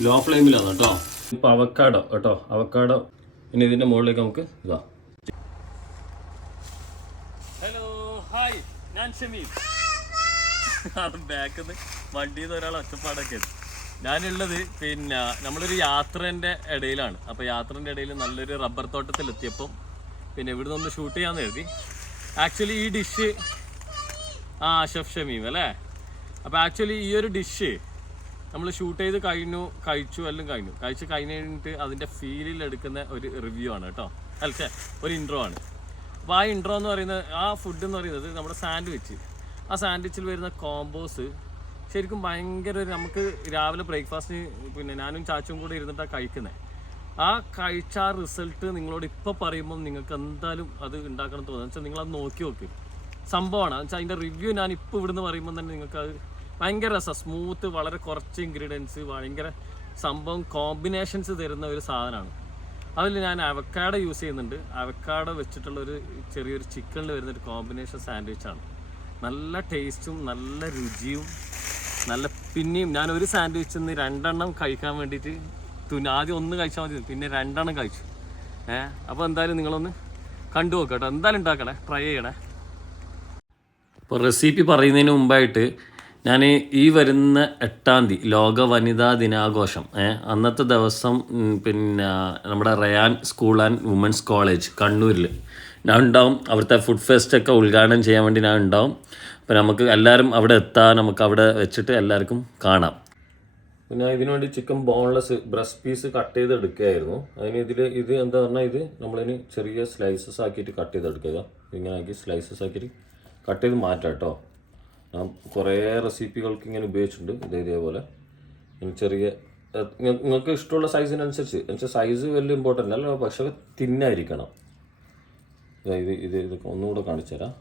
Law ഫ്ലെയിമിലാണ് കേട്ടോ. ഇപ്പോൾ അവക്കാഡോ കേട്ടോ, അവക്കാഡോ. ഇനി ഇതിൻ്റെ മുകളിലേക്ക് നമുക്ക് ഇതാ. ഹലോ ഹായ്, ഞാൻ ഷമീം. ബാക്കിൽ നിന്ന് വണ്ടിയിൽ നിന്ന് ഒരാൾ ഒച്ചപ്പാടൊക്കെ. ഞാനുള്ളത് പിന്നെ നമ്മളൊരു യാത്രേൻ്റെ ഇടയിലാണ്. അപ്പോൾ യാത്രേൻ്റെ ഇടയിൽ നല്ലൊരു റബ്ബർ തോട്ടത്തിലെത്തിയപ്പം പിന്നെ ഇവിടുന്ന് ഒന്ന് ഷൂട്ട് ചെയ്യാമെന്ന് കരുതി. ആക്ച്വലി ഈ ഡിഷ് ഷെഫ് ഷമീം അല്ലേ. അപ്പോൾ ആക്ച്വലി ഈ ഒരു ഡിഷ് നമ്മൾ ഷൂട്ട് ചെയ്ത് കഴിച്ചു കഴിഞ്ഞിട്ട് അതിൻ്റെ ഫീലിൽ എടുക്കുന്ന ഒരു റിവ്യൂ ആണ് കേട്ടോ. അല്ലേ, ഒരു ഇൻട്രോ ആണ്. അപ്പോൾ ആ ഇൻട്രോ എന്ന് പറയുന്നത്, ആ ഫുഡ് എന്ന് പറയുന്നത് നമ്മുടെ സാൻഡ്വിച്ച്. ആ സാൻഡ്വിച്ചിൽ വരുന്ന കോമ്പോസ് ശരിക്കും ഭയങ്കര, നമുക്ക് രാവിലെ ബ്രേക്ക്ഫാസ്റ്റിന് പിന്നെ ഞാനും ചാച്ചും കൂടെ ഇരുന്നിട്ടാണ് കഴിക്കുന്നത്. ആ കഴിച്ച ആ റിസൾട്ട് നിങ്ങളോട് ഇപ്പോൾ പറയുമ്പം നിങ്ങൾക്ക് എന്തായാലും അത് ഉണ്ടാക്കണം തോന്നുന്നത് വെച്ചാൽ നിങ്ങളത് നോക്കി നോക്ക്. സംഭവമാണ് വെച്ചാൽ അതിൻ്റെ റിവ്യൂ ഞാൻ ഇപ്പോൾ ഇവിടുന്ന് പറയുമ്പോൾ തന്നെ നിങ്ങൾക്ക് അത് ഭയങ്കര രസം. സ്മൂത്ത്, വളരെ കുറച്ച് ഇൻഗ്രീഡിയൻസ്, ഭയങ്കര സംഭവം കോമ്പിനേഷൻസ് തരുന്ന ഒരു സാധനമാണ്. അതിൽ ഞാൻ അവക്കാഡോ യൂസ് ചെയ്യുന്നുണ്ട്. അവക്കാഡോ വെച്ചിട്ടുള്ളൊരു ചെറിയൊരു ചിക്കനിൽ വരുന്നൊരു കോമ്പിനേഷൻ സാൻഡ്വിച്ചാണ്. നല്ല ടേസ്റ്റും നല്ല രുചിയും നല്ല. പിന്നെയും ഞാൻ ഒരു സാൻഡ്വിച്ചിൽ നിന്ന് 2 എണ്ണം കഴിക്കാൻ വേണ്ടിയിട്ട് ആദ്യം 1 കഴിച്ചാൽ മതി, പിന്നെ 2 എണ്ണം കഴിച്ചു. അപ്പോൾ എന്തായാലും നിങ്ങളൊന്ന് കണ്ടു നോക്കാം കേട്ടോ. എന്തായാലും ഉണ്ടാക്കണേ, ട്രൈ ചെയ്യണേ. ഇപ്പോൾ റെസിപ്പി പറയുന്നതിന് മുമ്പായിട്ട് ഞാൻ ഈ വരുന്ന 8-ാം തീയതി ലോക വനിതാ ദിനാഘോഷം, അന്നത്തെ ദിവസം പിന്നെ നമ്മുടെ Ryan school and women's college കണ്ണൂരിൽ ഞാൻ ഉണ്ടാവും. അവിടുത്തെ ഫുഡ് ഫെസ്റ്റൊക്കെ ഉദ്ഘാടനം ചെയ്യാൻ വേണ്ടി ഞാൻ ഉണ്ടാവും. അപ്പോൾ നമുക്ക് എല്ലാവരും അവിടെ എത്താൻ, നമുക്ക് അവിടെ വെച്ചിട്ട് എല്ലാവർക്കും കാണാം. പിന്നെ ഇതിനു വേണ്ടി chicken boneless breast piece cut ചെയ്തെടുക്കുകയായിരുന്നു. അതിന് ഇത് എന്താ പറഞ്ഞാൽ, ഇത് നമ്മളിനി ചെറിയ സ്ലൈസസ് ആക്കിയിട്ട് കട്ട് ചെയ്തെടുക്കുക. ഇങ്ങനെ ആക്കി സ്ലൈസസ് ആക്കിയിട്ട് കട്ട് ചെയ്ത് മാറ്റാം കേട്ടോ. ഞാൻ കുറേ റെസിപ്പികൾക്ക് ഇങ്ങനെ ഉപയോഗിച്ചിട്ടുണ്ട് ഇതേപോലെ. ചെറിയ നിങ്ങൾക്ക് ഇഷ്ടമുള്ള സൈസിനനുസരിച്ച്, എന്നുവെച്ചാൽ സൈസ് വലിയ ഇമ്പോർട്ടൻ്റ് അല്ല, പക്ഷേ തിന്നായിരിക്കണം. ഇത് ഒന്നുകൂടെ കാണിച്ചു തരാം.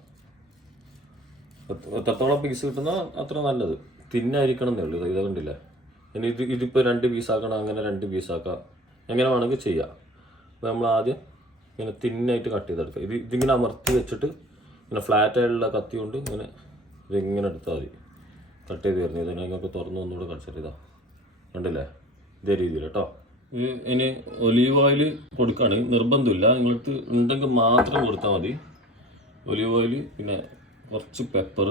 എത്രത്തോളം പീസ് കിട്ടുന്നോ അത്ര നല്ലത്. തിന്നായിരിക്കണം എന്നേ ഉള്ളൂ. ഇത് കണ്ടില്ല. ഇനി ഇതിപ്പോൾ 2 പീസാക്കണം, അങ്ങനെ 2 പീസാക്കാം, എങ്ങനെ വേണമെങ്കിൽ ചെയ്യാം. അപ്പോൾ നമ്മൾ ആദ്യം ഇങ്ങനെ തിന്നായിട്ട് കട്ട് ചെയ്തെടുക്കുക. ഇതിങ്ങനെ അമർത്തി വെച്ചിട്ട് ഇങ്ങനെ ഫ്ലാറ്റായിട്ടുള്ള കത്തി കൊണ്ട് ഇതിങ്ങനെ എടുത്താൽ മതി. കട്ട് ചെയ്ത് വരുന്നത് ഇതിനെ നിങ്ങൾക്ക് തുറന്ന് ഒന്നുകൂടെ കടിച്ചിട്ട് കണ്ടില്ലേ, ഇതേ രീതിയിൽ കേട്ടോ. ഇനി ഒലീവ് ഓയിൽ കൊടുക്കുകയാണെങ്കിൽ നിർബന്ധമില്ല, നിങ്ങൾക്ക് ഉണ്ടെങ്കിൽ മാത്രം കൊടുത്താൽ മതി. ഒലീവ് ഓയിൽ, പിന്നെ കുറച്ച് പെപ്പർ,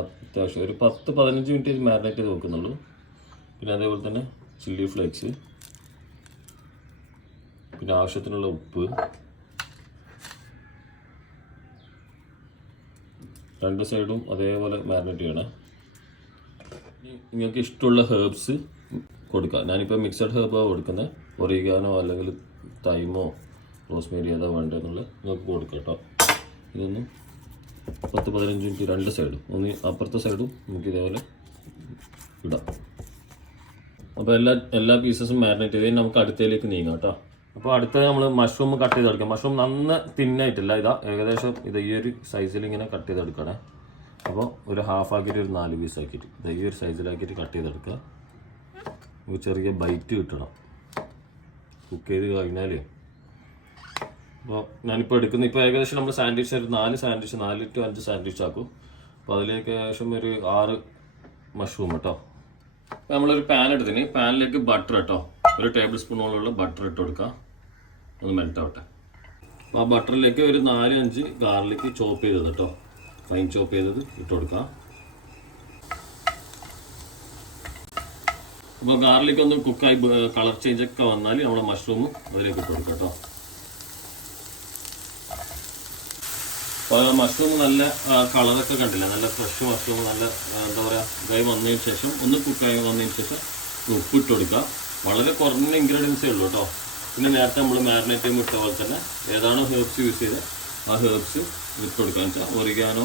അത്യാവശ്യം ഒരു 10-15 മിനിറ്റ് മാരിനേറ്റ് ചെയ്ത് വെക്കുന്നുള്ളൂ. പിന്നെ അതേപോലെ തന്നെ ചില്ലി ഫ്ലേക്സ്, പിന്നെ ആവശ്യത്തിനുള്ള ഉപ്പ്, 2 സൈഡും അതേപോലെ മാരിനേറ്റ് ചെയ്യണം. നിങ്ങൾക്ക് ഇഷ്ടമുള്ള ഹെർബ്സ് കൊടുക്കാം. ഞാനിപ്പോൾ മിക്സഡ് ഹെർബാണ് കൊടുക്കുന്നത്. ഒറിഗാനോ അല്ലെങ്കിൽ തൈമോ റോസ്മേരി ഏതാ വേണ്ടതെന്നുള്ളത് നിങ്ങൾക്ക് കൊടുക്കാം കേട്ടോ. ഇതൊന്ന് 10-15 മിനിറ്റ് 2 സൈഡും, ഒന്ന് അപ്പുറത്തെ സൈഡും നമുക്ക് ഇതേപോലെ ഇടാം. അപ്പോൾ എല്ലാ പീസസും മാരിനേറ്റ് ചെയ്ത് നമുക്ക് അടുത്തയിലേക്ക് നീങ്ങാം കേട്ടോ. അപ്പോൾ അടുത്തത് നമ്മൾ മഷ്റൂം കട്ട് ചെയ്തെടുക്കാം. മഷ്റൂം നന്ന തിന്നായിട്ടില്ല, ഏകദേശം ഈ ഒരു സൈസിൽ ഇങ്ങനെ കട്ട് ചെയ്തെടുക്കണേ. അപ്പോൾ ഒരു ഹാഫ് ആക്കിയിട്ട് ഒരു 4 പീസ് ആക്കിയിട്ട് ഈ ഒരു സൈസിലാക്കിയിട്ട് കട്ട് ചെയ്തെടുക്കുക. നമുക്ക് ചെറിയ ബൈറ്റ് കിട്ടണം കുക്ക് ചെയ്ത് കഴിഞ്ഞാൽ. അപ്പോൾ ഞാനിപ്പോൾ എടുക്കുന്ന, ഇപ്പോൾ ഏകദേശം നമ്മൾ സാൻഡ്വിച്ച് ഒരു 4 to 5 സാൻഡ്വിച്ച് ആക്കും. അപ്പോൾ അതിലേക്ക് ഏകദേശം ഒരു 6 മഷ്റൂം കേട്ടോ. അപ്പോൾ നമ്മളൊരു പാൻ എടുത്തിന്, പാനിലേക്ക് ബട്ടർ കേട്ടോ, ഒരു ടേബിൾ സ്പൂണോളമുള്ള ബട്ടർ ഇട്ട് കൊടുക്കുക. ഒന്ന് മെൽറ്റ് ആവട്ടെ. അപ്പോൾ ആ ബട്ടറിലേക്ക് ഒരു 4-5 ഗാർലിക്ക് ചോപ്പ് ചെയ്തത് കേട്ടോ, ഫൈൻ ചോപ്പ് ചെയ്തത് ഇട്ട് കൊടുക്കുക. അപ്പോൾ ഗാർലിക്ക് ഒന്ന് കുക്കായി കളർ ചേഞ്ച് ഒക്കെ വന്നാൽ നമ്മുടെ മഷ്റൂം അതിലേക്ക് ഇട്ട് കൊടുക്കുക കേട്ടോ. അപ്പോൾ മഷ്റൂം നല്ല കളറൊക്കെ കണ്ടില്ല, നല്ല ഫ്രഷ് മഷ്റൂം, നല്ല എന്താ പറയുക, ഇതായി വന്നതിന് ശേഷം ഒന്ന് കുക്കായി വന്നതിന് ശേഷം ഉപ്പ് ഇട്ട് കൊടുക്കുക. വളരെ കുറഞ്ഞ ഇൻഗ്രീഡിയൻസേ ഉള്ളൂ കേട്ടോ. പിന്നെ നേരത്തെ നമ്മൾ മാരിനേറ്റ് ചെയ്യുമ്പോൾ ഇട്ട പോലെ തന്നെ ഏതാണോ ഹെർബ്സ് യൂസ് ചെയ്ത് ആ ഹെർബ്സ് ഇട്ട് കൊടുക്കുക. എന്ന് വെച്ചാൽ ഒറിഗാനോ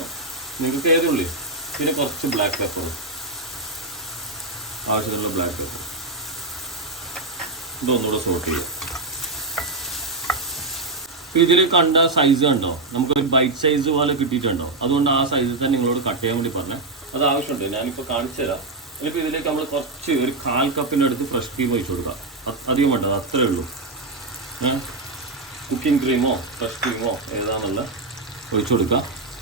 നിങ്ങൾക്ക് ഏതുള്ളൂ. പിന്നെ കുറച്ച് ബ്ലാക്ക് പെപ്പർ, ആവശ്യത്തിനുള്ള ബ്ലാക്ക് പെപ്പർ ഇതൊന്നുകൂടെ സോട്ട് ചെയ്യുക. ഇതിൽ കണ്ട സൈസ് കണ്ടോ, നമുക്കൊരു ബൈറ്റ് സൈസ് പോലെ കിട്ടിയിട്ടുണ്ടോ, അതുകൊണ്ട് ആ സൈസിൽ തന്നെ നിങ്ങളോട് കട്ട് ചെയ്യാൻ വേണ്ടി പറഞ്ഞത്. അത് ആവശ്യമുണ്ട്, ഞാനിപ്പോൾ കാണിച്ചു തരാം. ഇനിയിപ്പോൾ ഇതിലേക്ക് നമ്മൾ കുറച്ച് ഒരു 1/4 കപ്പിൻ്റെ അടുത്ത് ഫ്രഷ് ക്രീം ഒഴിച്ചു കൊടുക്കുക. അധികം വേണ്ടത് അത്രേ ഉള്ളൂ. കുക്കിംഗ് ക്രീമോ ഫ്രഷ് ക്രീമോ ഏതാണെന്നുള്ള ഒഴിച്ചു കൊടുക്കുക.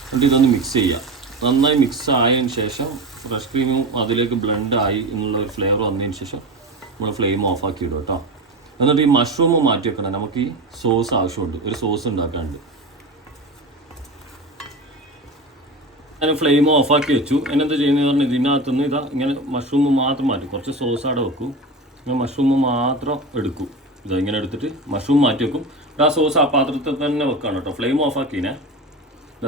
എന്നിട്ട് ഇതൊന്ന് മിക്സ് ചെയ്യുക. നന്നായി മിക്സ് ആയതിന് ശേഷം ഫ്രഷ് ക്രീമും അതിലേക്ക് ബ്ലെൻഡ് ആയി എന്നുള്ള ഒരു ഫ്ലേവർ വന്നതിന് ശേഷം നമ്മൾ ഫ്ലെയിം ഓഫാക്കി ഇടും കേട്ടോ. എന്നിട്ട് ഈ മഷ്റൂം മാറ്റി വെക്കണം, നമുക്ക് ഈ സോസ് ആവശ്യമുണ്ട്, ഒരു സോസ് ഉണ്ടാക്കാനുണ്ട്. ഞാൻ ഫ്ലെയിം ഓഫാക്കി വെച്ചു. എന്നെന്താ ചെയ്യുന്നത് പറഞ്ഞാൽ ഇതിനകത്തുനിന്ന് ഇതാ ഇങ്ങനെ മഷ്റൂം മാത്രം മാറ്റി, കുറച്ച് സോസ് അവിടെ വെക്കും, ഇങ്ങനെ മഷ്റൂം മാത്രം എടുക്കും. ഇതാ ഇങ്ങനെ എടുത്തിട്ട് മഷ്റൂം മാറ്റി വെക്കും. ആ സോസ് ആ പാത്രത്തിൽ തന്നെ വെക്കാണ് കേട്ടോ. ഫ്ലെയിം ഓഫാക്കിനെ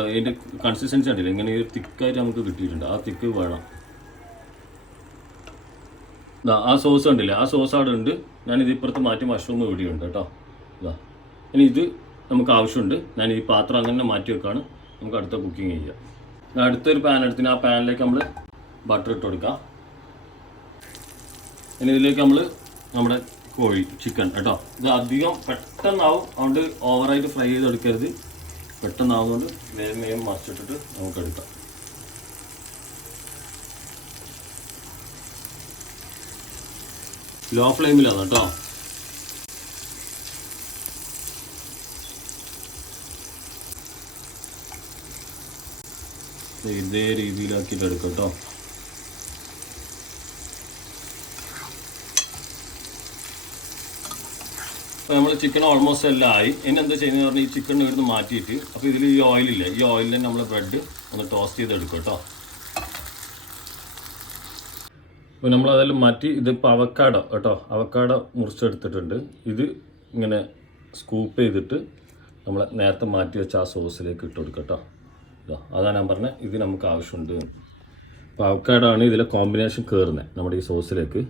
അതിൻ്റെ കൺസിസ്റ്റൻസി കണ്ടില്ല, ഇങ്ങനെ ഒരു തിക്കായിട്ട് നമുക്ക് കിട്ടിയിട്ടുണ്ട്. ആ തിക്ക് വേണം. ആ സോസ് കണ്ടില്ലേ, ആ സോസ് അവിടെ ഉണ്ട്. ഞാനിത് ഇപ്പുറത്ത് മാറ്റി മഷ്റൂം ഇവിടെയുണ്ട് കേട്ടോ. ഇതാ ഇനി ഇത് നമുക്ക് ആവശ്യമുണ്ട്. ഞാൻ ഈ പാത്രം അങ്ങനെ മാറ്റി വെക്കാണ്. നമുക്ക് അടുത്ത കുക്കിംഗ് ചെയ്യാം. അടുത്തൊരു പാൻ എടുത്തിന്, ആ പാനിലേക്ക് നമ്മൾ ബട്ടർ ഇട്ട് കൊടുക്കാം. ഇനി ഇതിലേക്ക് നമ്മൾ നമ്മുടെ കോഴി ചിക്കൻ കേട്ടോ. ഇത് അധികം പെട്ടെന്നാവും, അതുകൊണ്ട് ഓവറായിട്ട് ഫ്രൈ ചെയ്തെടുക്കരുത്. പെട്ടെന്നാവുന്നതുകൊണ്ട് വേഗം മറിച്ചിട്ടിട്ട് നമുക്ക് എടുക്കാം. ലോ ഫ്ലെയിമിലാണ് കേട്ടോ. ഇതേ രീതിയിലാക്കിയിട്ട് എടുക്കാം കേട്ടോ. അപ്പോൾ നമ്മൾ ചിക്കൻ ഓൾമോസ്റ്റ് എല്ലാം ആയി. ഇനി എന്താ ചെയ്യുന്നത് പറഞ്ഞാൽ ഈ ചിക്കൻ ഇവിടുന്ന് മാറ്റിയിട്ട്, അപ്പോൾ ഇതിൽ ഈ ഓയിലില്ലേ, ഈ ഓയിലിൽ തന്നെ നമ്മൾ ബ്രെഡ് ഒന്ന് ടോസ്റ്റ് ചെയ്തെടുക്കും കേട്ടോ. അപ്പോൾ നമ്മളതെല്ലാം മാറ്റി. ഇതിപ്പോൾ അവക്കാഡോ കേട്ടോ, അവക്കാഡോ മുറിച്ചെടുത്തിട്ടുണ്ട്. ഇത് ഇങ്ങനെ സ്കൂപ്പ് ചെയ്തിട്ട് നമ്മൾ നേരത്തെ മാറ്റി വെച്ച ആ സോസിലേക്ക് ഇട്ട് കൊടുക്കുക കേട്ടോ. ഇതാ അതാണ് ഞാൻ പറഞ്ഞത്, ഇത് നമുക്ക് ആവശ്യമുണ്ട്. അപ്പോൾ അവക്കാഡോ ആണ് ഇതിലെ കോമ്പിനേഷൻ കയറുന്നത് നമ്മുടെ ഈ സോസിലേക്ക്.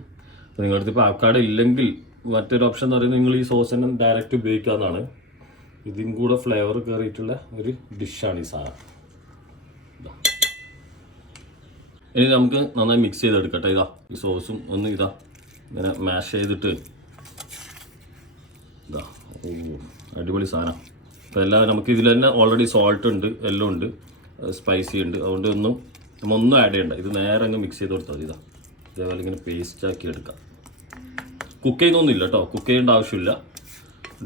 അപ്പോൾ നിങ്ങളുടെ അടുത്ത് ഇപ്പോൾ അവക്കാഡോ ഇല്ലെങ്കിൽ മറ്റൊരു ഓപ്ഷൻ എന്ന് പറയുന്നത് നിങ്ങൾ ഈ സോസ് തന്നെ ഡയറക്റ്റ് ഉപയോഗിക്കാവുന്നതാണ്. ഇതും കൂടെ ഫ്ലേവർ കയറിയിട്ടുള്ള ഒരു ഡിഷാണ് ഈ സാധനം. ഇനി നമുക്ക് നന്നായി മിക്സ് ചെയ്തെടുക്കട്ടെ. ഇതാ ഈ സോസും ഒന്ന് ഇതാ ഇങ്ങനെ മാഷ് ചെയ്തിട്ട് ഇതാ അടിപൊളി സാധനം. അപ്പോൾ എല്ലാം നമുക്ക് ഇതിൽ തന്നെ ഓൾറെഡി സോൾട്ട് ഉണ്ട്, എല്ലാം ഉണ്ട്, സ്പൈസി ഉണ്ട്. അതുകൊണ്ട് ഒന്നും ആഡ് ചെയ്യണ്ട. ഇത് നേരെ അങ്ങ് മിക്സ് ചെയ്ത് കൊടുത്താൽ മതി. ഇതാ ഇതേപോലെ ഇങ്ങനെ പേസ്റ്റ് ആക്കി എടുക്കാം. കുക്ക് ചെയ്തൊന്നുമില്ല കേട്ടോ, കുക്ക് ചെയ്യേണ്ട ആവശ്യമില്ല.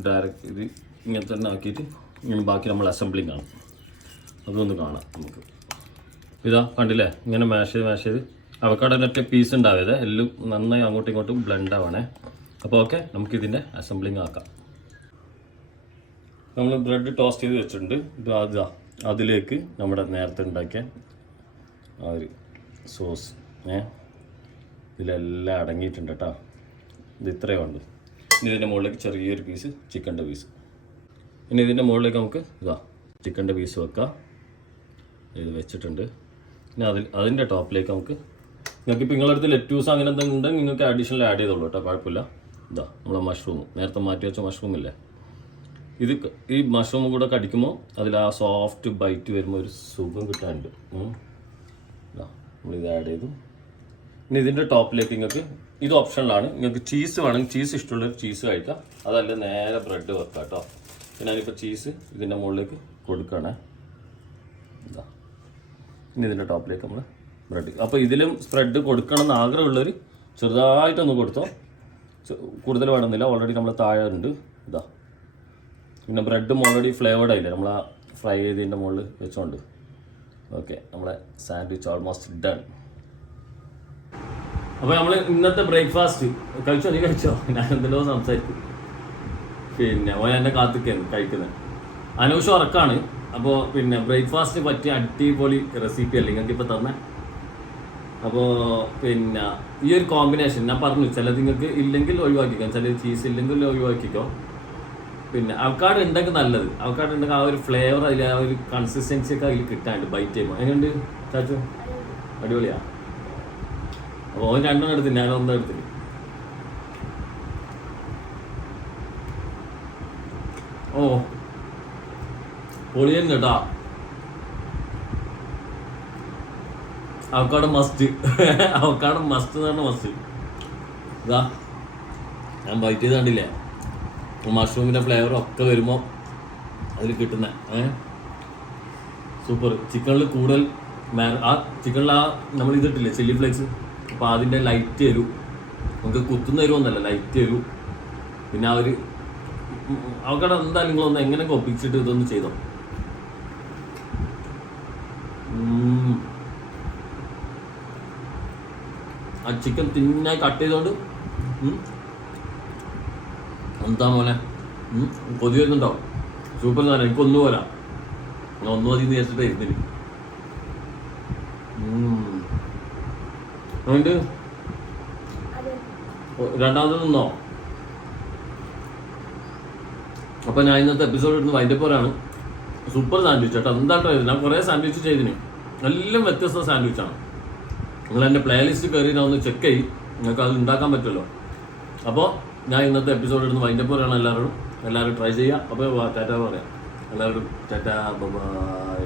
ഡയറക്റ്റ് ഇത് ഇങ്ങനെ തന്നെ ആക്കിയിട്ട് ഇങ്ങനെ ബാക്കി നമ്മൾ അസംബ്ലിങ് ആണ്, അതൊന്ന് കാണാം നമുക്ക്. ഇതാ കണ്ടില്ലേ, ഇങ്ങനെ മാഷ് ചെയ്ത് അവക്കാടൊക്കെ പീസ് ഉണ്ടാവരുത്, എല്ലാം നന്നായി അങ്ങോട്ടും ഇങ്ങോട്ടും ബ്ലെൻഡ് ആവണേ. അപ്പോൾ ഓക്കെ, നമുക്കിതിൻ്റെ അസംബ്ലിങ് ആക്കാം. നമ്മൾ ബ്രെഡ് ടോസ്റ്റ് ചെയ്ത് വെച്ചിട്ടുണ്ട്. ഇത് അതിലേക്ക് നമ്മുടെ നേരത്തെ ഉണ്ടാക്കിയ ആ ഒരു സോസ് ഇതിലെല്ലാം അടങ്ങിയിട്ടുണ്ട് കേട്ടോ. ഇത് ഇത്രയേ ഉണ്ട്. ഇനി ഇതിൻ്റെ മുകളിലേക്ക് ചെറിയൊരു പീസ് ചിക്കൻ്റെ പീസ്. ഇനി ഇതിൻ്റെ മുകളിലേക്ക് നമുക്ക് ചിക്കൻ്റെ പീസ് വെക്കാം. ഇത് വെച്ചിട്ടുണ്ട്. പിന്നെ അതിൻ്റെ ടോപ്പിലേക്ക് നമുക്ക് നിങ്ങൾക്കിപ്പോൾ നിങ്ങളുടെ അടുത്ത് ലെറ്റ്യൂസ് അങ്ങനെ എന്തെങ്കിലും ഉണ്ടെങ്കിൽ നിങ്ങൾക്ക് അഡീഷണൽ ആഡ് ചെയ്തോളൂ കേട്ടോ, കുഴപ്പമില്ല. നമ്മളെ മഷ്റൂം നേരത്തെ മാറ്റി വെച്ച മഷ്റൂമില്ലേ, ഈ മഷ്റൂം കൂടെ കടിക്കുമ്പോൾ അതിൽ ആ സോഫ്റ്റ് ബൈറ്റ് വരുമ്പോൾ ഒരു സുഖം കിട്ടാനുണ്ട്. നമ്മളിത് ആഡ് ചെയ്തു. ഇനി ഇതിൻ്റെ ടോപ്പിലേക്ക് നിങ്ങൾക്ക് ഇത് ഓപ്ഷനിലാണ്, നിങ്ങൾക്ക് ചീസ് വേണമെങ്കിൽ ചീസ് ഇഷ്ടമുള്ളൊരു ചീസ് കഴിക്കാം, അതല്ല നേരെ ബ്രെഡ് വെക്കാം കേട്ടോ. ഞാനിപ്പോൾ ചീസ് ഇതിൻ്റെ മുകളിലേക്ക് കൊടുക്കുകയാണേ. ഇനി ഇതിൻ്റെ ടോപ്പിലേക്ക് നമ്മൾ ബ്രെഡ്. അപ്പോൾ ഇതിലും സ്പ്രെഡ് കൊടുക്കണം എന്ന് ആഗ്രഹമുള്ളവർ ചെറുതായിട്ടൊന്ന് കൊടുത്തോ, കൂടുതൽ വേണമെന്നില്ല. ഓൾറെഡി നമ്മൾ താഴെ ഉണ്ട്. പിന്നെ ബ്രെഡും ഓൾറെഡി ഫ്ലേവേർഡ് ആയില്ലേ നമ്മൾ ആ ഫ്രൈ ചെയ്തതിൻ്റെ മുകളിൽ വെച്ചോണ്ട്. ഓക്കെ, നമ്മളെ സാൻഡ്വിച്ച് ഓൾമോസ്റ്റ് ഡൺ. അപ്പോൾ നമ്മൾ ഇന്നത്തെ ബ്രേക്ക്ഫാസ്റ്റ് കഴിച്ചോ? നീ കഴിച്ചോ? ഞാൻ എന്തെല്ലോ സംസാരിക്കും. പിന്നെ ഓൻ എന്നെ കാത്തിക്കാണ് കഴിക്കുന്നത്. അനൂഷ് ഉറക്കാണ്. അപ്പോൾ പിന്നെ ബ്രേക്ക്ഫാസ്റ്റ് പറ്റിയ അടിപൊളി റെസിപ്പി അല്ലേ നിങ്ങൾക്ക് ഇപ്പോൾ തന്നെ. അപ്പോൾ പിന്നെ ഈ ഒരു കോമ്പിനേഷൻ ഞാൻ പറഞ്ഞു, ചിലത് നിങ്ങൾക്ക് ഇല്ലെങ്കിൽ ഒഴിവാക്കിക്കോ, ചിലത് ചീസ് ഇല്ലെങ്കിൽ ഒഴിവാക്കിക്കോ. പിന്നെ അവക്കാട് ഉണ്ടെങ്കിൽ നല്ലത്. അവക്കാട് ഉണ്ടെങ്കിൽ ആ ഒരു ഫ്ലേവർ അതിൽ ആ ഒരു കൺസിസ്റ്റൻസി ഒക്കെ അതിൽ കിട്ടാണ്ട് ബൈറ്റ് ചെയ്യുമ്പോൾ. എങ്ങനെയുണ്ട് ചാച്ചു? അടിപൊളിയാ. അപ്പോൾ ഓൻ രണ്ടെണ്ണം എടുത്തില്ല, ഞാനൊന്നും എടുത്തില്ല. ഓ പൊളിയൻ കേട്ടാ. അവക്കാട് മസ്റ്റ്, അവക്കാട് മസ്റ്റ് എന്ന് പറഞ്ഞ മസ്റ്റ്. ഇതാ ഞാൻ ബൈറ്റ് ചെയ്ത് കണ്ടില്ലേ, മഷ്റൂമിൻ്റെ ഫ്ലേവറും ഒക്കെ വരുമ്പോൾ അതിൽ കിട്ടുന്ന സൂപ്പർ. ചിക്കനിൽ കൂടുതൽ ആ ചിക്കനിൽ ആ നമ്മൾ ഇതിട്ടില്ലേ ചില്ലി ഫ്ലേക്സ്, അപ്പോൾ അതിൻ്റെ ലൈറ്റ് വരും, നമുക്ക് കുത്തുന്ന വരുമൊന്നല്ല, ലൈറ്റ് വരും. പിന്നെ ആ ഒരു അവക്കടെ എന്തായാലും നിങ്ങളൊന്ന് എങ്ങനെയൊക്കെ ഒപ്പിച്ചിട്ട് ഇതൊന്ന് ചെയ്തോ. ആ ചിക്കൻ തിന്നായി കട്ട് ചെയ്തോണ്ട് എന്താ മോനെ കൊതി വരുന്നുണ്ടോ? സൂപ്പർ സാധനം. എനിക്കൊന്നും പോരാ, ഞാൻ ഒന്നും മതി എന്ന് വിചാരിച്ചിട്ട് ഇരുന്നില്ല. അതുകൊണ്ട് രണ്ടാമത് നിന്നോ? അപ്പൊ ഞാൻ ഇന്നത്തെ എപ്പിസോഡ് ഇടുന്ന വൈൻഡപ്പോരാണ്. സൂപ്പർ സാൻഡ്വിച്ച് കേട്ടോ. എന്താട്ടോ ഇത്, ഞാൻ കുറേ സാൻഡ്വിച്ച് ചെയ്തിന്, എല്ലാം വ്യത്യസ്ത സാൻഡ്വിച്ചാണ്. നിങ്ങൾ എൻ്റെ പ്ലേലിസ്റ്റ് കയറി ഞാൻ ഒന്ന് ചെക്ക് ചെയ്യും, നിങ്ങൾക്ക് അത് ഉണ്ടാക്കാൻ പറ്റുമല്ലോ. അപ്പോൾ ഞാൻ ഇന്നത്തെ എപ്പിസോഡ് ഇടുന്ന വൈൻഡപ്പോരാണ്. എല്ലാവരും ട്രൈ ചെയ്യുക. അപ്പോൾ ടാറ്റ പറയാം എല്ലാവരും. ടാറ്റ ബൈ.